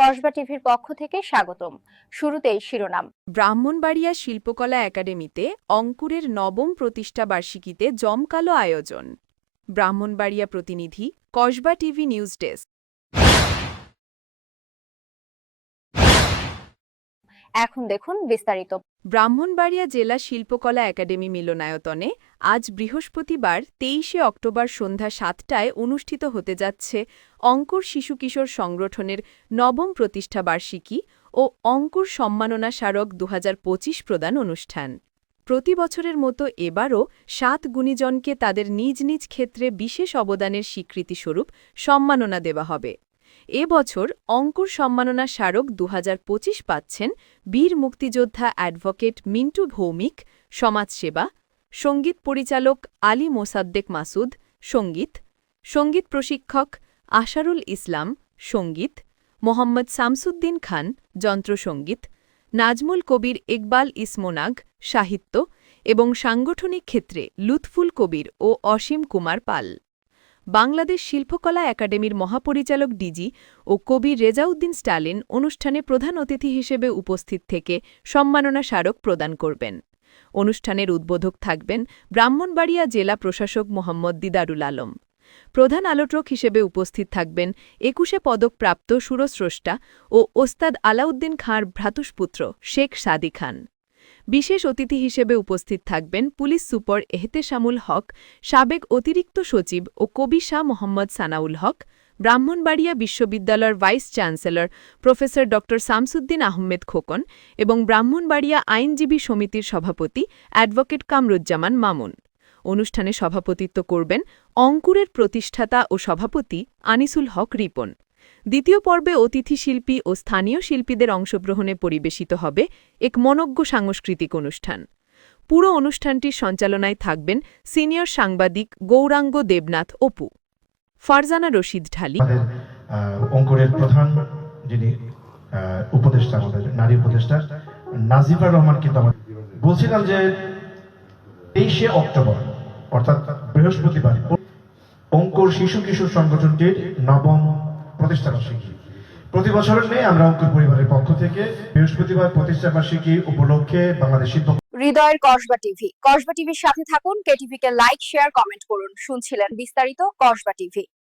কসবা টিভির পক্ষ থেকে স্বাগতম। শুরুতেই শিরোনাম। ব্রাহ্মণবাড়িয়া শিল্পকলা একাডেমিতে অঙ্কুরের নবম প্রতিষ্ঠা বার্ষিকীতে জমকালো আয়োজন। ব্রাহ্মণবাড়িয়া প্রতিনিধি, কসবা টিভি নিউজ ডেস্ক। এখন দেখুন বিস্তারিত। ব্রাহ্মণবাড়িয়া জেলা শিল্পকলা একাডেমি মিলনায়তনে আজ বৃহস্পতিবার তেইশে অক্টোবর সন্ধ্যা সাতটায় অনুষ্ঠিত হতে যাচ্ছে অঙ্কুর শিশু কিশোর সংগঠনের নবম প্রতিষ্ঠা বার্ষিকী ও অঙ্কুর সম্মাননা স্মারক দু হাজার পঁচিশ প্রদান অনুষ্ঠান। প্রতি বছরের মতো এবারও সাত গুণীজনকে তাদের নিজ নিজ ক্ষেত্রে বিশেষ অবদানের স্বীকৃতিস্বরূপ সম্মাননা দেওয়া হবে। এ বছর অঙ্কুর সম্মাননা স্মারক দু হাজার পঁচিশ পাচ্ছেন বীর মুক্তিযোদ্ধা অ্যাডভোকেট মিন্টু ভৌমিক, সমাজসেবা, সংগীত পরিচালক আলী মোসাদ্দেক মাসুদ, সংগীত সংগীত প্রশিক্ষক আশারুল ইসলাম, সংগীত, মোহাম্মদ শামসুদ্দিন খান যন্ত্রসঙ্গীত নাজমুল কবির ইকবাল ইসমোনাগ, সাহিত্য এবং সাংগঠনিক ক্ষেত্রে লুৎফুল কবির ও অসীম কুমার পাল। বাংলাদেশ শিল্পকলা একাডেমির মহাপরিচালক ডিজি ও কবি রেজাউদ্দিন স্টালিন অনুষ্ঠানে প্রধান অতিথি হিসেবে উপস্থিত থেকে সম্মাননা স্মারক প্রদান করবেন। অনুষ্ঠানের উদ্বোধক থাকবেন ব্রাহ্মণবাড়িয়া জেলা প্রশাসক মোহাম্মদ দিদারুল আলম। প্রধান আলোচক হিসেবে উপস্থিত থাকবেন একুশে পদকপ্রাপ্ত সুরস্রষ্টা ও ওস্তাদ আলাউদ্দিন খাঁর ভ্রাতুষ্পুত্র শেখ সাদি খান। বিশেষ অতিথি হিসেবে উপস্থিত থাকবেন পুলিশ সুপার এহতেশামুল হক, সাবেক অতিরিক্ত সচিব ও কবি শাহ মোহাম্মদ সানাউল হক, ব্রাহ্মণবাড়িয়া বিশ্ববিদ্যালয়ের ভাইস চ্যান্সেলর প্রফেসর ড শামসুদ্দিন আহমেদ খোকন এবং ব্রাহ্মণবাড়িয়া আইনজীবী সমিতির সভাপতি অ্যাডভোকেট কামরুজ্জামান মামুন। অনুষ্ঠানে সভাপতিত্ব করবেন অঙ্কুরের প্রতিষ্ঠাতা ও সভাপতি আনিসুল হক রিপন। দ্বিতীয় পর্বে অতিথি শিল্পী ও স্থানীয় শিল্পীদের অংশগ্রহণে পরিবেশিত হবে এক মনজ্ঞ সাংস্কৃতিক অনুষ্ঠান। পুরো অনুষ্ঠানটির সঞ্চালনায় থাকবেন সিনিয়র সাংবাদিক গৌরাঙ্গ দেবনাথ অপু। ফারজানা রশিদ ঢালি। বলছিলাম যে তেইশে অক্টোবর, অর্থাৎ বৃহস্পতিবার, অঙ্কুর শিশু কিশোর সংগঠনটির নবম প্রতিষ্ঠা বার্ষিকী প্রতি বছরের নেই আমরা অঙ্কুর পরিবারের পক্ষ থেকে বৃহস্পতিবার প্রতিষ্ঠা বার্ষিকী উপলক্ষে বাংলাদেশ শিল্প হৃদয়ের কসবা টিভি। কসবা টিভির সাথে থাকুন কেটিভিকে লাইক, শেয়ার, কমেন্ট করুন। শুনছিলেন বিস্তারিত কসবা টিভি।